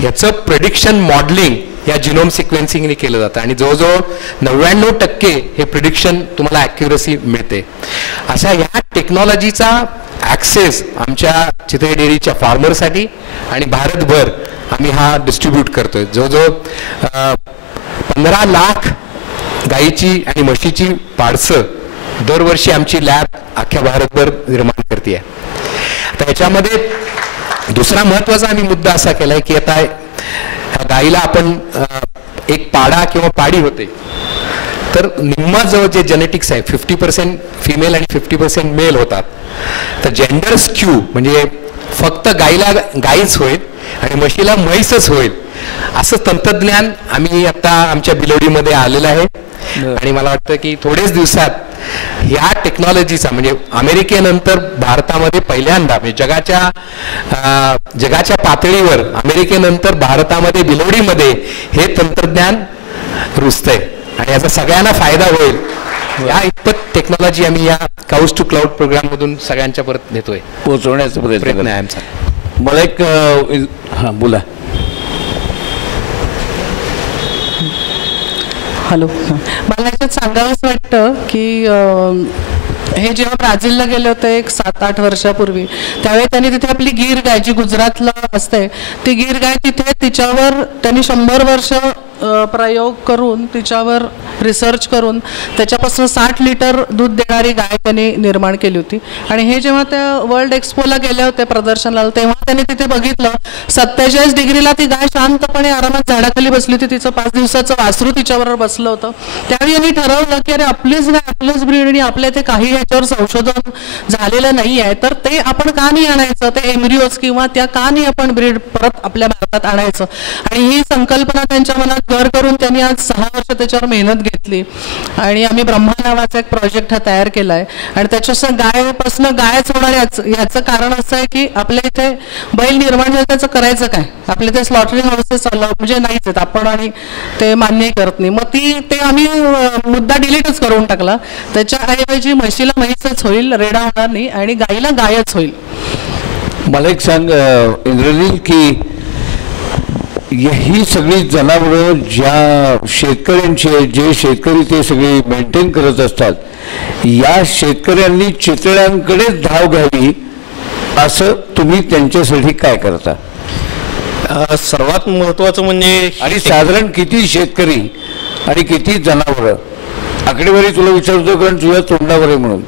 ह्याचं prediction modelling या genome सिक्वेन्सिंगने केलं जातं आणि जवळजवळ 99% हे प्रिडिक्शन तुम्हाला ॲक्युरसी मिळते. अशा ह्या टेक्नॉलॉजीचा ॲक्सेस आमच्या चितळे डेअरीच्या फार्मरसाठी आणि भारतभर आम्ही हा डिस्ट्रीब्यूट करतोय. जवळजवळ 15 लाख गाईची आणि म्हशीची पाडसं दरवर्षी आमची लॅब अख्ख्या भारतभर निर्माण करते आहे. आता ह्याच्यामध्ये दुसरा महत्त्वाचा आम्ही मुद्दा असा केला आहे की आता गाईला आपण एक पाडा किंवा पाडी होते तर निम्मा जवळ जे जेनेटिक्स आहे 50% फिमेल आणि 50% मेल होतात. तर जेंडर स्क्यू म्हणजे फक्त गाईला गाईच होईल आणि म्हशीला म्हैसच होईल असं तंत्रज्ञान आम्ही आता आमच्या बिलोडीमध्ये आलेलं आहे. आणि मला वाटतं की थोडेच दिवसात ह्या टेक्नॉलॉजीचा म्हणजे अमेरिकेनंतर भारतामध्ये पहिल्यांदा म्हणजे जगाच्या पातळीवर अमेरिकेनंतर भारतामध्ये बिलोडीमध्ये हे तंत्रज्ञान रुजतंय आणि याचा सगळ्यांना फायदा होईल. या इतपत टेक्नॉलॉजी आम्ही या काउस टू क्लाउड प्रोग्राम मधून सगळ्यांच्या परत नेतोय, पोहोचवण्याचा प्रयत्न आहे आमचा. मला एक हां बोला. हॅलो, मला याच्यात सांगावंच वाटतं की हे जेव्हा ब्राझीलला गेले होते एक 7-8 वर्षापूर्वी त्यावेळी त्यांनी तिथे आपली गीर गाय जी गुजरातला असते ती गीर गाय तिथे तिच्यावर त्यांनी 100 वर्ष प्रयोग करून तिच्यावर रिसर्च करून त्याच्यापासून 60 लिटर दूध देणारी गाय त्यांनी निर्माण केली होती. आणि हे जेव्हा त्या वर्ल्ड एक्सपोला गेले होते प्रदर्शनाला तेव्हा त्यांनी तिथे बघितलं 47 डिग्रीला ती गाय शांतपणे आरामात झाडाखाली बसली होती. तिचं 5 दिवसाचं वासरू तिच्याबरोबर बसलं होतं. त्यावेळी यांनी ठरवलं की अरे आपलीच गाय आपलंच ब्रीड आणि आपल्या इथे काही ह्याच्यावर संशोधन झालेलं नाही आहे तर ते आपण का नाही आणायचं, ते एम्ब्रिओज किंवा त्या का नाही आपण ब्रीड परत आपल्या भारतात आणायचं. आणि ही संकल्पना त्यांच्या मनात घर करून त्यांनी आज 6 वर्ष त्याच्यावर मेहनत घेतली आणि आम्ही ब्रह्मा नावाचा एक प्रोजेक्ट हा तयार केला आहे. आणि त्याच्यापासून गायपासून गायच होणार याचं कारण असं आहे की आपल्या इथे बैल निर्माण झालं त्याचं करायचं काय, आपल्या इथे स्लॉटरिंग हाऊसेस म्हणजे नाहीच आहेत आपण आणि ते मान्य करत नाही. मग ते आम्ही मुद्दा डिलीटच करून टाकला. त्याच्याऐवजी म्हशीला म्हैसच होईल, रेडा होणार नाही आणि गाईला गायच होईल. मला एक सांग इंद्रनील की ही सगळी जनावरं ज्या शेतकऱ्यांचे जे शेतकरी ते सगळी मेंटेन करत असतात या शेतकऱ्यांनी चितळ्यांकडेच धाव घ्यावी असं तुम्ही त्यांच्यासाठी काय करता? सर्वात महत्त्वाचं म्हणजे आणि साधारण किती शेतकरी आणि किती जनावरं आकडेवारी तुला विचारतो कारण तुझ्या तोंडावर आहे म्हणून.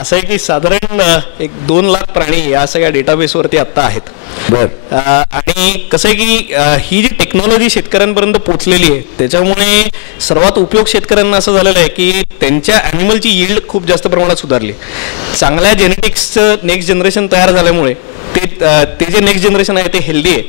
असं आहे की साधारण 1-2 लाख प्राणी या सगळ्या डेटाबेसवरती आत्ता आहेत. आणि कसं आहे की ही जी टेक्नॉलॉजी शेतकऱ्यांपर्यंत पोहोचलेली आहे त्याच्यामुळे सर्वात उपयोग शेतकऱ्यांना असं झालेलं आहे की त्यांच्या ॲनिमलची यील्ड खूप जास्त प्रमाणात सुधारली. चांगल्या जेनेटिक्सचं नेक्स्ट जनरेशन तयार झाल्यामुळे ते जे नेक्स्ट जनरेशन आहे ते हेल्दी आहे,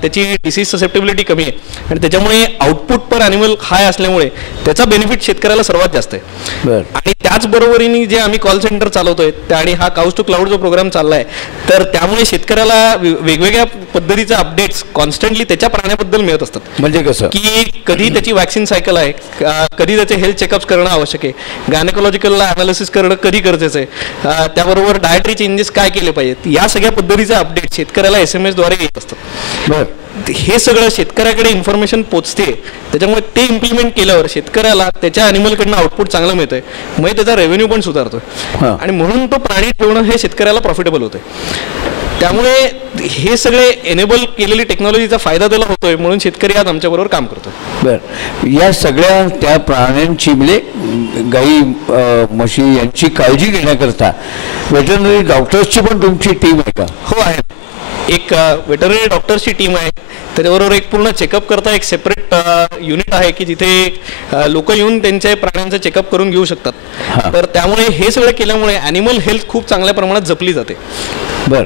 त्याची डिसीज ससेप्टेबिलिटी कमी आहे आणि त्याच्यामुळे आउटपुट पर ॲनिमल हाय असल्यामुळे त्याचा बेनिफिट शेतकऱ्याला सर्वात जास्त आहे. आणि त्याचबरोबरीने जे आम्ही कॉल सेंटर चालवतोय आणि हा काउस टू क्लाउड जो प्रोग्राम चालला आहे तर त्यामुळे शेतकऱ्याला वेगवेगळ्या पद्धतीचे अपडेट्स कॉन्स्टंटली त्याच्या प्राण्याबद्दल मिळत असतात. म्हणजे कसं की कधी त्याची वॅक्सिन सायकल आहे, कधी त्याचे हेल्थ चेकअप्स करणं आवश्यक आहे, गायनेकोलॉजिकलला अनालिसिस करणं कधी गरजेचं आहे, त्याबरोबर डायटरी चेंजेस काय केले पाहिजेत, या सगळ्या पद्धतीचे अपडेट शेतकऱ्याला SMS द्वारे येत असतात. हे सगळं शेतकऱ्याकडे इन्फॉर्मेशन पोचते त्याच्यामुळे ते इम्प्लिमेंट केल्यावर शेतकऱ्याला त्याच्या ॲनिमलकडनं आउटपुट चांगलं मिळतंय, मग त्याचा रेव्हेन्यू पण सुधारतोय आणि म्हणून तो प्राणी ठेवणं हे शेतकऱ्याला प्रॉफिटेबल होतंय. त्यामुळे हे सगळे एनेबल केलेली टेक्नॉलॉजीचा फायदा त्याला होतोय म्हणून शेतकरी आज आमच्याबरोबर काम करतो. बरं, या सगळ्या त्या प्राण्यांची म्हणजे गाई म्हशी यांची काळजी घेण्याकरता वेटरनरी डॉक्टर्सची पण तुमची टीम आहे का? हो आहे, एक वेटरनरी डॉक्टर्सची टीम आहे. त्याच्याबरोबर एक पूर्ण चेकअप करता एक सेपरेट युनिट आहे की जिथे लोक येऊन त्यांच्या प्राण्यांचं चेकअप करून घेऊ शकतात. तर त्यामुळे हे सगळं केल्यामुळे ॲनिमल हेल्थ खूप चांगल्या प्रमाणात जपली जाते. बरं,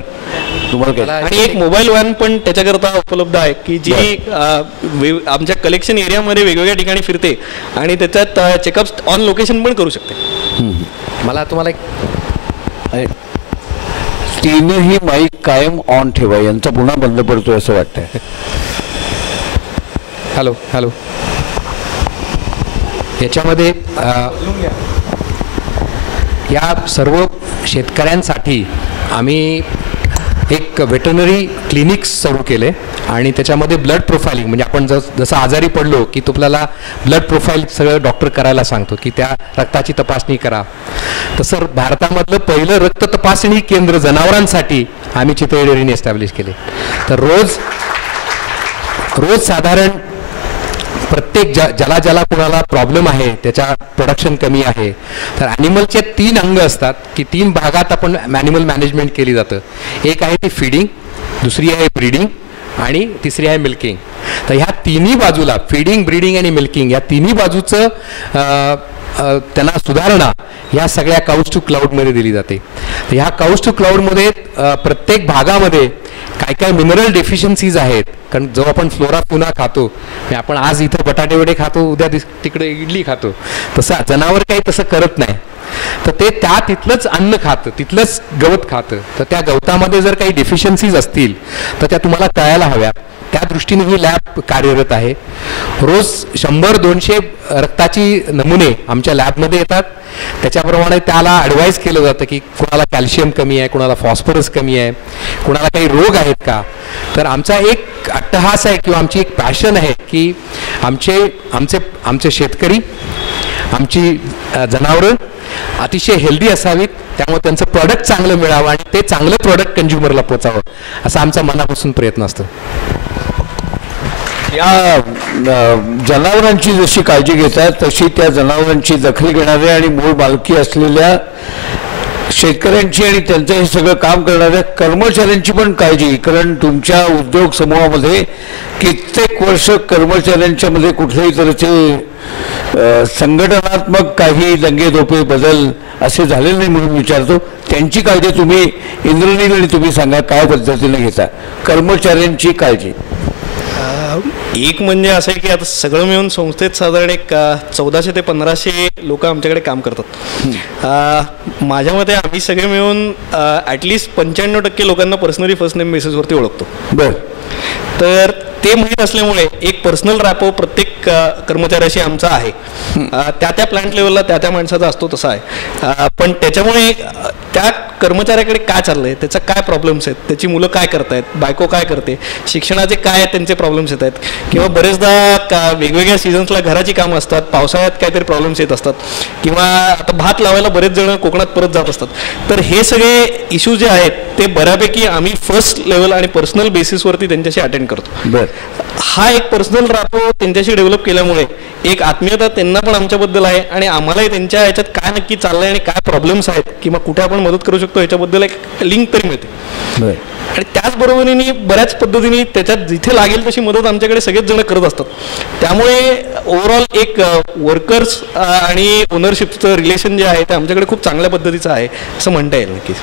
तुम्हाला आणि एक मोबाईल व्हॅन पण त्याच्याकरता उपलब्ध आहे की जी आमच्या कलेक्शन एरियामध्ये वेगवेगळ्या ठिकाणी फिरते आणि त्याच्यात चेकअप ऑन लोकेशन पण करू शकते. मला तुम्हाला एक तीनही माईक कायम ऑन ठेवा, यांचा पुन्हा बंद पडतोय असं वाटतंय. हॅलो हॅलो, याच्यामध्ये या सर्व शेतकऱ्यांसाठी आम्ही एक वेटरनरी क्लिनिक सुरू केले आणि त्याच्यामध्ये ब्लड प्रोफाइलिंग, म्हणजे आपण जसं आजारी पडलो की तुम्हाला ब्लड प्रोफाईल सगळं डॉक्टर करायला सांगतो की त्या रक्ताची तपासणी करा, तसं भारतामधलं पहिलं रक्त तपासणी केंद्र जनावरांसाठी आम्ही चितळे डेअरीने एस्टॅब्लिश केले. तर रोज साधारण प्रत्येक ज्याला कुणाला प्रॉब्लेम आहे, त्याच्या प्रोडक्शन कमी आहे, तर ॲनिमलचे 3 अंग असतात की 3 भागात आपण ॲनिमल मॅनेजमेंट केली जातं. एक आहे ती फीडिंग, दुसरी आहे ब्रीडिंग आणि तिसरी आहे मिल्किंग. तर ह्या तिन्ही बाजूला फीडिंग, ब्रीडिंग आणि मिल्किंग या तिन्ही बाजूचं त्यांना सुधारणा ह्या सगळ्या काउच टू क्लाउडमध्ये दिली जाते. ह्या काउच टू क्लाउडमध्ये प्रत्येक भागामध्ये काय काय मिनरल डेफिशियन्सीज आहेत, कारण जो आपण फ्लोरा पुन्हा खातो, आपण आज इथं बटाटे वडे खातो, उद्या तिकडे इडली खातो, तसं जनावर काही तसं करत नाही. तर ते तिथलंच अन्न खातं, तिथलंच गवत खातं. तर त्या गवतामध्ये जर काही डेफिशियन्सीज असतील तर त्या तुम्हाला कळायला हव्या. त्या दृष्टीने ही लॅब कार्यरत आहे. रोज 100-200 रक्ताची नमुने आमच्या लॅबमध्ये येतात. त्याच्याप्रमाणे त्याला ॲडवाईज केलं जातं की कुणाला कॅल्शियम कमी आहे, कुणाला फॉस्फरस कमी आहे, कुणाला काही रोग आहेत का. तर आमचा एक अट्टहास आहे किंवा आमची एक पॅशन आहे की आमचे शेतकरी, आमची जनावरं अतिशय हेल्दी असावीत, त्यामुळे त्यांचं प्रॉडक्ट चांगलं मिळावं आणि ते चांगलं प्रॉडक्ट कंझ्युमरला पोचावं, असा आमचा मनापासून प्रयत्न असतो. या जनावरांची जशी काळजी घेतात तशी त्या जनावरांची दखल घेणाऱ्या आणि मूळ मालकी असलेल्या शेतकऱ्यांची आणि त्यांचं हे सगळं काम करणाऱ्या कर्मचाऱ्यांची पण काळजी, कारण तुमच्या उद्योग समूहामध्ये कित्येक वर्ष कर्मचाऱ्यांच्या मध्ये कुठल्याही तऱ्हेचे संघटनात्मक काही दंगेदोपे बदल असे झालेले नाही म्हणून विचारतो. त्यांची काळजी तुम्ही इंद्रनील आणि तुम्ही सांगा काय पद्धतीने घेता कर्मचाऱ्यांची काळजी. एक म्हणजे असं आहे की आता सगळं मिळून संस्थेत साधारण एक 1400 ते 1500 लोक आमच्याकडे काम करतात. माझ्या मते आम्ही सगळे मिळून ॲटलिस्ट 95% लोकांना पर्सनली फर्स्ट नेम बेसिसवरती ओळखतो. बरं. तर ते माहीत असल्यामुळे एक पर्सनल रॅपो प्रत्येक कर्मचाऱ्याशी आमचा आहे. त्या प्लांट लेवलला त्या माणसाचा असतो तसा आहे. पण त्याच्यामुळे त्या कर्मचाऱ्याकडे काय चाललंय, त्याचा काय प्रॉब्लेम्स आहेत, त्याची मुलं काय करतायत, बायको काय करते, शिक्षणाचे काय त्यांचे प्रॉब्लेम्स येत आहेत, किंवा बरेचदा वेगवेगळ्या सीझन्सला घराची कामं असतात, पावसाळ्यात काहीतरी प्रॉब्लेम्स येत असतात, किंवा आता भात लावायला बरेच जण कोकणात परत जात असतात. तर हे सगळे इश्यू जे आहेत ते बऱ्यापैकी आम्ही फर्स्ट लेवल आणि पर्सनल बेसिसवरती त्यांच्याशी अटेंड करतो. हा एक पर्सनल रॅपो त्यांच्याशी डेव्हलप केल्यामुळे एक आत्मीयता त्यांना पण आमच्याबद्दल आहे आणि आम्हालाही त्यांच्या ह्याच्यात काय नक्की चाललंय आणि काय प्रॉब्लेम्स आहेत किंवा कुठे आपण मदत करू शकतो ह्याच्याबद्दल एक लिंक तरी मिळते. आणि त्याचबरोबरीने बऱ्याच पद्धतीने त्याच्यात जिथे लागेल तशी मदत आमच्याकडे सगळेच जण करत असतात. त्यामुळे ओव्हरऑल एक वर्कर्स आणि ओनरशिपचं रिलेशन जे आहे ते आमच्याकडे खूप चांगल्या पद्धतीचं आहे असं म्हणता येईल नक्कीच.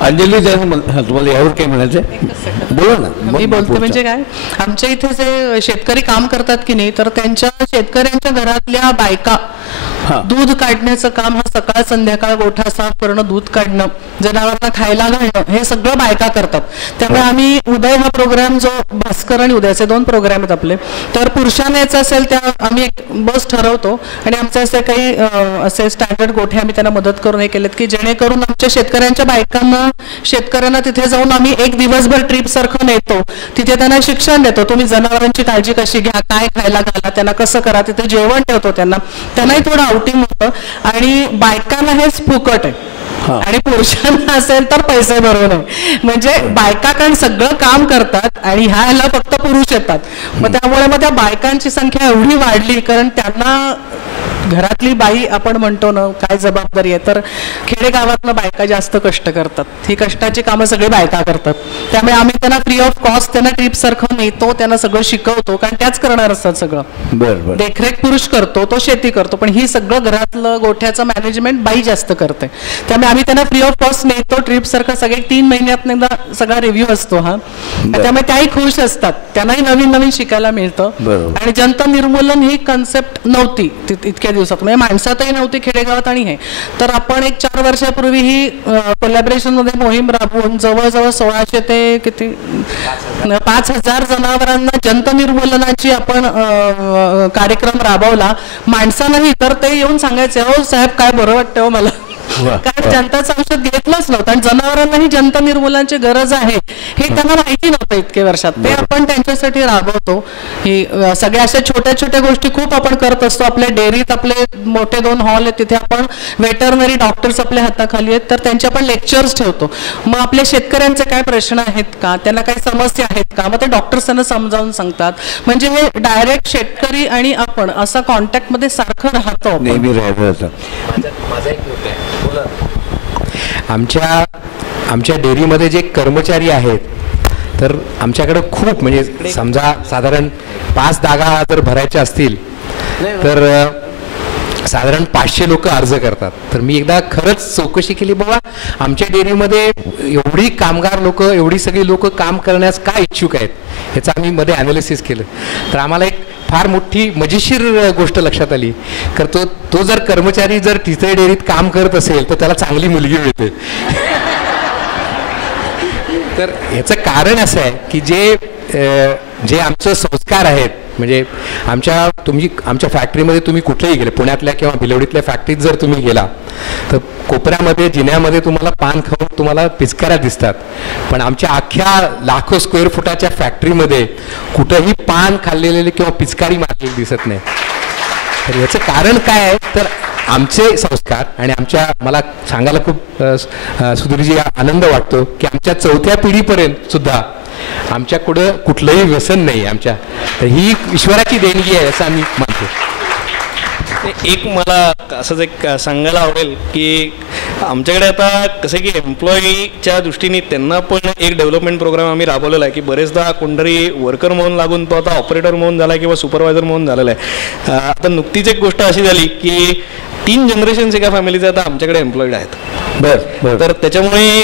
अंजली, तुम्हाला यावर काय म्हणायचं बोला ना. मी बोलते म्हणजे काय, आमच्या इथे जे शेतकरी काम करतात की नाही, तर त्यांच्या शेतकऱ्यांच्या घरातल्या बायका दूध काढण्याचं काम, हा सकाळ संध्याकाळ गोठा साफ करणं, दूध काढणं, जनावरांना खायला घालणं, हे सगळं बायका करतात. त्यामुळे आम्ही उदय हा प्रोग्राम, जो भास्कर आणि उदयचे 2 प्रोग्राम आहेत आपले, तर पुरुषांना यायचं असेल त्या आम्ही एक बस ठरवतो आणि आमचे असे काही असे स्टँडर्ड गोठे आम्ही त्यांना मदत करून हे केलेत की जेणेकरून आमच्या शेतकऱ्यांच्या बायकांना, शेतकऱ्यांना तिथे जाऊन आम्ही एक दिवसभर ट्रिप सारखं नेतो. तिथे त्यांना शिक्षण देतो, तुम्ही जनावरांची काळजी कशी घ्या, काय खायला घाला, त्यांना कसं करा, तिथे जेवण ठेवतो त्यांनाही थोडं आउटिंग होतं. आणि बायकांना हेच फुकट आहे आणि पुरुषांना असेल तर पैसे भरून आहे. म्हणजे बायका कारण सगळं काम करतात आणि ह्याला फक्त पुरुष येतात. मग त्यामुळे मग त्या बायकांची संख्या एवढी वाढली, कारण त्यांना घरातली बाई आपण म्हणतो ना, काय जबाबदारी आहे, तर खेडेगावातनं बायका जास्त कष्ट करतात. ही कष्टाची कामं सगळी बायका करतात. त्यामुळे आम्ही त्यांना फ्री ऑफ कॉस्ट त्यांना ट्रिप सारखं नेतो, त्यांना सगळं शिकवतो, कारण त्याच करणार असतात सगळं. देखरेख पुरुष करतो, तो शेती करतो, पण ही सगळं घरातलं गोठ्याचं मॅनेजमेंट बाई जास्त करते. त्यामुळे आम्ही त्यांना फ्री ऑफ कॉस्ट नेतो ट्रिप सारखं. सगळे 3 महिन्यात एकदा सगळा रिव्ह्यू असतो हा. त्यामुळे त्याही खुश असतात, त्यांनाही नवीन नवीन शिकायला मिळतं. आणि जनता निर्मूलन ही कन्सेप्ट नव्हती इतक्या दिवसात, म्हणजे माणसातही नव्हती खेडेगावात. आणि हे तर आपण एक 4 वर्षापूर्वी ही कोलॅबरेशन मध्ये मोहीम राबवून जवळजवळ 1600 ते किती 5000 जनावरांना जंत निर्मूलनाची आपण कार्यक्रम राबवला. माणसांनाही तर ते येऊन सांगायचे, हो साहेब काय बरं वाटतं हो मला, कारण जंताचं औषध घेतलंच नव्हतं आणि जनावरांनाही जंत निर्मूलनाची गरज आहे हे त्यांना माहिती नव्हतं इतके वर्षात. ते आपण त्यांच्यासाठी राबवतो. ही सगळ्या अशा छोट्या छोट्या गोष्टी खूप आपण करत असतो. आपल्या डेअरीत आपले मोठे 2 हॉल आहेत, तिथे आपण वेटरनरी डॉक्टर्स आपल्या हाताखाली आहेत, तर त्यांचे आपण लेक्चर्स ठेवतो. मग आपल्या शेतकऱ्यांचे काय प्रश्न आहेत का, त्यांना काही समस्या आहेत का, मग ते डॉक्टर्स त्यांना समजावून सांगतात. म्हणजे हे डायरेक्ट शेतकरी आणि आपण असा कॉन्टॅक्टमध्ये सारखं राहतो. नेहमी राहिलं. आमच्या डेअरीमध्ये जे कर्मचारी आहेत तर आमच्याकडे खूप म्हणजे समजा साधारण 5 जागा जर भरायच्या असतील तर साधारण 500 लोक अर्ज करतात. तर मी एकदा खरंच चौकशी केली, बाबा आमच्या डेअरीमध्ये एवढी कामगार लोक, एवढी सगळी लोक काम करण्यास का इच्छुक आहेत, ह्याचं आम्ही मध्ये ॲनालिसिस केलं. तर आम्हाला एक फार मोठी मजेशीर गोष्ट लक्षात आली. तर तो जर कर्मचारी जर तिसऱ्या डेअरीत काम करत असेल तर त्याला चांगली मुलगी मिळते. तर ह्याचं कारण असं आहे की जे आमचं संस्कार आहेत, म्हणजे आमच्या फॅक्टरीमध्ये तुम्ही कुठेही गेले, पुण्यातल्या किंवा भिलवडीतल्या फॅक्टरीत जर तुम्ही गेला तर कोपऱ्यामध्ये जिन्यामध्ये तुम्हाला पान खाऊन तुम्हाला पिचकाऱ्या दिसतात, पण आमच्या अख्ख्या लाखो स्क्वेअर फुटाच्या फॅक्टरीमध्ये कुठंही पान खाल्लेले किंवा पिचकारी मारलेली दिसत नाही. तर याचं कारण काय आहे तर आमचे संस्कार आणि मला सांगायला खूप सुधीरजी आनंद वाटतो की आमच्या 4थ्या पिढीपर्यंत सुद्धा आमच्याकडं कुठलंही व्यसन नाही आमच्या. तर ही ईश्वराची देणगी आहे असं आम्ही मानतो. एक मला असंच एक सांगायला आवडेल की आमच्याकडे आता कसं की एम्प्लॉईच्या दृष्टीने त्यांना पण एक डेव्हलपमेंट प्रोग्राम आम्ही राबवलेला आहे की बरेचदा कोणतरी वर्कर म्हणून लागून तो आता ऑपरेटर म्हणून झाला किंवा सुपरवायझर म्हणून झालेला आहे. आता नुकतीच एक गोष्ट अशी झाली की 3 जनरेशन्स एका फॅमिलीचे आता आमच्याकडे एम्प्लॉईड आहेत. तर त्याच्यामुळे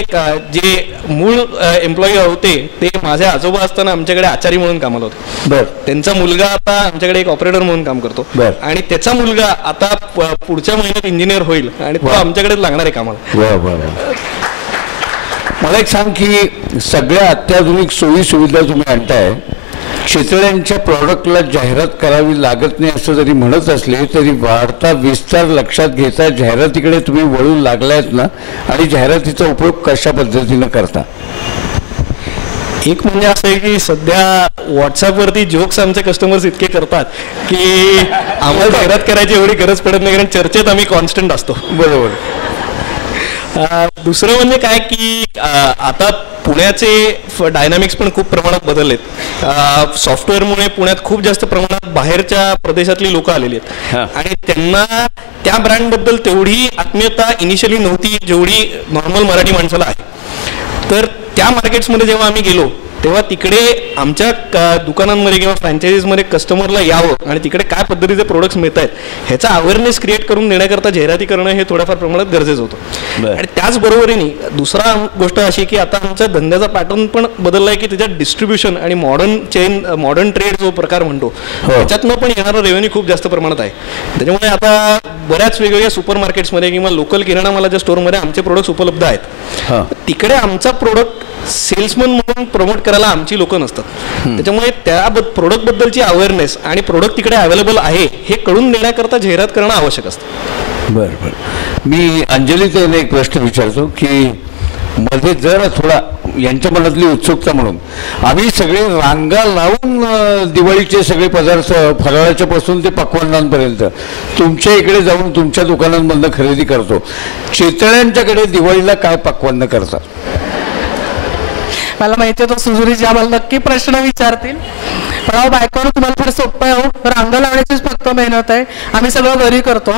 जे मूळ एम्प्लॉई होते ते माझे आजोबा असताना आमच्याकडे आचारी म्हणून कामाला होते. त्यांचा मुलगा आता आमच्याकडे एक ऑपरेटर म्हणून काम करतो आणि त्याचा मुलगा आता पुढच्या महिन्यात इंजिनियर होईल आणि तो आमच्याकडे लागणार आहे कामाला. मला एक सांग की सगळ्या अत्याधुनिक सोयी सुविधा तुम्ही आणताय, शेतकऱ्यांच्या प्रॉडक्टला जाहिरात करावी लागत नाही असं जरी म्हणत असले तरी वाढता विस्तार लक्षात घेता जाहिरातीकडे तुम्ही वळू लागलायत ना, आणि जाहिरातीचा उपयोग कशा पद्धतीनं करता? एक म्हणजे असं आहे की सध्या व्हॉट्सअपवरती जोक्स आमचे कस्टमर्स इतके करतात की आम्हाला जाहिरात करायची एवढी गरज पडत नाही, कारण चर्चेत आम्ही कॉन्स्टंट असतो. बरोबर. दुसरं म्हणजे काय की आता पुण्याचे डायनामिक्स पण खूप प्रमाणात बदललेत. सॉफ्टवेअरमुळे पुण्यात खूप जास्त प्रमाणात बाहेरच्या प्रदेशातली लोक आलेली आहेत आणि त्यांना त्या ब्रँडबद्दल तेवढी आत्मीयता इनिशियली नव्हती जेवढी नॉर्मल मराठी माणसाला आहे. तर त्या मार्केट्समध्ये जेव्हा आम्ही गेलो तेव्हा तिकडे आमच्या दुकानांमध्ये किंवा फ्रँचायझीजमध्ये कस्टमरला यावं आणि तिकडे काय पद्धतीचे प्रोडक्ट्स मिळत आहेत ह्याचा अवेअरनेस क्रिएट करून देण्याकरता जाहिराती करणं हे थोड्याफार प्रमाणात गरजेचं होतं. आणि त्याचबरोबरीने दुसरा गोष्ट अशी की आता आमच्या धंद्याचा पॅटर्न पण बदलला आहे की त्याच्यात डिस्ट्रीब्युशन आणि मॉडर्न ट्रेड जो प्रकार म्हणतो त्याच्यातनं पण येणारा रेव्हेन्यू खूप जास्त प्रमाणात आहे. त्याच्यामुळे आता बऱ्याच वेगवेगळ्या सुपर मार्केट्समध्ये किंवा लोकल किराणा मालाच्या स्टोअरमध्ये आमचे प्रोडक्ट्स उपलब्ध आहेत. तिकडे आमचा प्रोडक्ट सेल्समन म्हणून प्रमोट करायला आमची लोक नसतात. त्याच्यामुळे त्या प्रोडक्ट बद्दलची अवेअरनेस आणि प्रोडक्ट तिकडे अवेलेबल आहे हे कळून देण्याकरता जाहिरात करणं आवश्यक असतं. बरं. मी अंजलीताईला एक प्रश्न विचारतो की मध्ये जर थोडा यांच्या मनातली उत्सुकता म्हणून आम्ही सगळे रांगा लावून दिवाळीचे सगळे पदार्थ फराळाच्या पासून ते पक्वान्नांपर्यंत तुमच्या इकडे जाऊन तुमच्या दुकानांमधनं खरेदी करतो. शेतकऱ्यांच्याकडे दिवाळीला काय पक्वान्न करतात? मला माहिती आहे तो सुजुरीजी आम्हाला नक्की प्रश्न विचारतील. पण अहो बायकोनं तुम्हाला फार सोपं आहे हो, रांगा लावण्याचीच फक्त मेहनत आहे, आम्ही सगळं घरी करतो.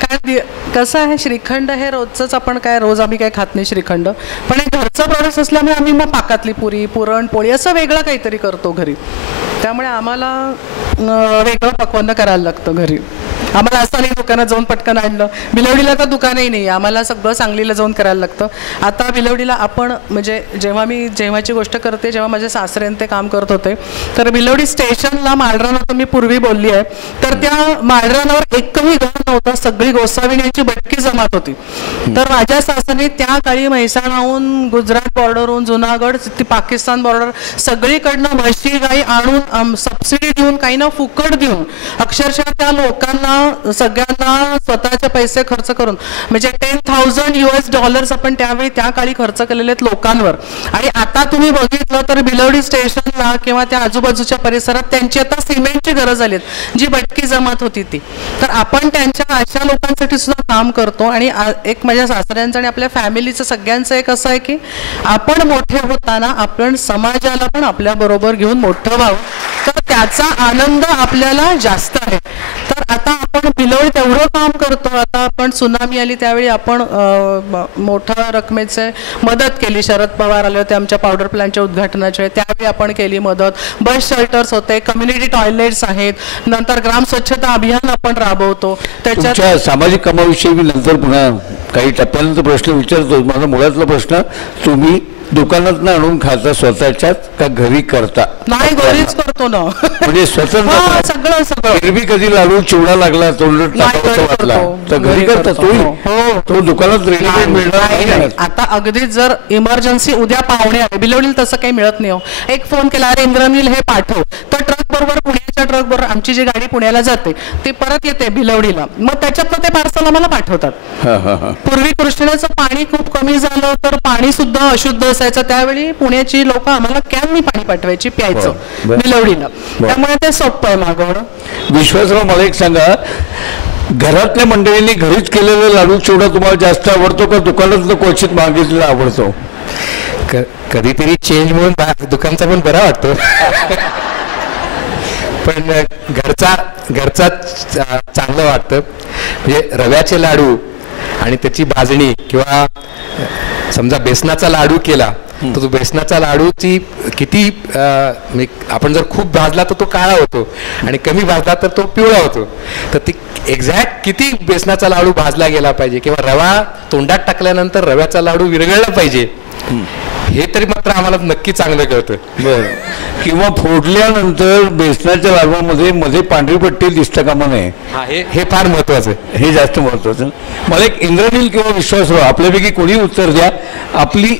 कारण कसं आहे श्रीखंड हे रोजच आपण काय रोज आम्ही काय खात नाही श्रीखंड, पण हे घरचं प्रोडक्ट असल्यामुळे आम्ही मग पाकातली पुरी पुरणपोळी असं वेगळं काहीतरी करतो घरी. त्यामुळे आम्हाला वेगळं पक्वान्न करायला लागतं घरी. आम्हाला असं नाही दुकानात जाऊन पटकन आणलं. भिलवडीला तर दुकानही नाही, आम्हाला सगळं सांगलीला जाऊन करायला लागतं. आता भिलवडीला आपण म्हणजे जेव्हाची गोष्ट करते, जेव्हा माझे सासरे ते काम करत होते तर भिलवडी स्टेशनला माळरानावर मी पूर्वी बोलली आहे, तर त्या माळरानावर एकही घर नव्हतं, सगळी सगळी गोसावी यांची भटकी जमात होती. तर माझ्या सासरी त्या काळी म्हैसाणाहून, गुजरात बॉर्डरहून, जुनागड, ती पाकिस्तान बॉर्डर सगळीकडनं म्हशी गाई आणून सबसिडी देऊन, काही ना फुकट देऊन, अक्षरशः त्या लोकांना सगळ्यांना स्वतःचे पैसे खर्च करून, म्हणजे $10,000 आपण त्यावेळी त्या काळी खर्च केलेले आहेत लोकांवर. आणि आता तुम्ही बघितलं तर बिलवडी स्टेशनला किंवा त्या आजूबाजूच्या परिसरात त्यांची आता सिमेंटची गरज आली, जी भटकी जमात होती ती. तर आपण त्यांच्या अशा लोकांसाठी सुद्धा काम करतो. आणि एक माझ्या सासऱ्यांचं आणि आपल्या फॅमिलीचं सगळ्यांचं एक असं आहे की आपण मोठे होताना आपण समाजाला पण आपल्या बरोबर घेऊन मोठं व्हावं, तर त्याचा आनंद आपल्याला जास्त आहे. तर आता आपण बिलवडी तेवढं काम करतो. आता आपण सुनामी आली त्यावेळी आपण मोठ्या रकमेचे मदत केली. शरद पवार आले होते आमच्या पावडर प्लांटच्या उद्घाटनाच्या, त्यावेळी आपण केली मदत. बस शेल्टर्स होते, कम्युनिटी टॉयलेट्स आहेत, नंतर ग्राम स्वच्छता अभियान आपण राबवतो. त्याच्यात सामाजिक कामाविषयी मी नंतर पुन्हा काही टप्प्यानंतर प्रश्न विचारतो. माझा मुळातला प्रश्न, तुम्ही दुकानात आणून खाता स्वतःच्यात का घरी करता? नाही, घरीच करतो ना. म्हणजे स्वतंत्र सगळं सगळं. एरवी कधी लाडू चिवडा लागला, तोंडात टाकायचा वाटला तर घरी करता तुम्ही? हो, तो दुकानात रेडीमेड मिळणार नाही. आता अगदी जर इमर्जन्सी उद्या पाहुणे आले, बिलवडीला तसं काही मिळत नाही हो. एक फोन केला, अरे इंद्रनील हे पाठव, तर ट्रक बरोबर, पुण्याच्या ट्रक बरोबर आमची जी गाडी पुण्याला जाते ती परत येते भिलवडीला, मग त्याच्यातनं ते पार्सल आम्हाला पाठवतात. पूर्वी कृष्णाचं पाणी खूप कमी झालं तर पाणी सुद्धा अशुद्ध असायचं, त्यावेळी पुण्याची लोक आम्हाला कॅननी पाणी पाठवायची प्यायचं भिलवडीला. त्यामुळे ते सोपं आहे मागवणं. विश्वासराव, मला एक सांगा, घरातल्या मंडळींनी घरीच केलेला लाडू चिवडा तुम्हाला जास्त आवडतो का दुकानातलं क्वचित मागितलेला आवडतो? कधीतरी चेंज म्हणून दुकानचा पण बरा वाटतो, पण घरचा चांगलं वाटतं. म्हणजे रव्याचे लाडू आणि त्याची भाजणी, किंवा समजा बेसनाचा लाडू केला तर तो बेसनाचा लाडूची किती आपण जर खूप भाजला तर तो काळा होतो आणि कमी भाजला तर तो पिवळा होतो. तर ती एक्झॅक्ट किती बेसनाचा लाडू भाजला गेला पाहिजे किंवा रवा तोंडात टाकल्यानंतर रव्याचा लाडू विरघळला पाहिजे, हे तरी मात्र आम्हाला नक्की चांगलं कळतं. बरं. किंवा फोडल्यानंतर बेसनाच्या लाडवामध्ये मध्ये पांढरी पट्टी दिसता कामा नये, हे फार महत्वाचं आहे. हे जास्त महत्वाचं. मला एक इंद्रनील किंवा विश्वासराव, आपल्यापैकी कोणी उत्तर द्या, आपली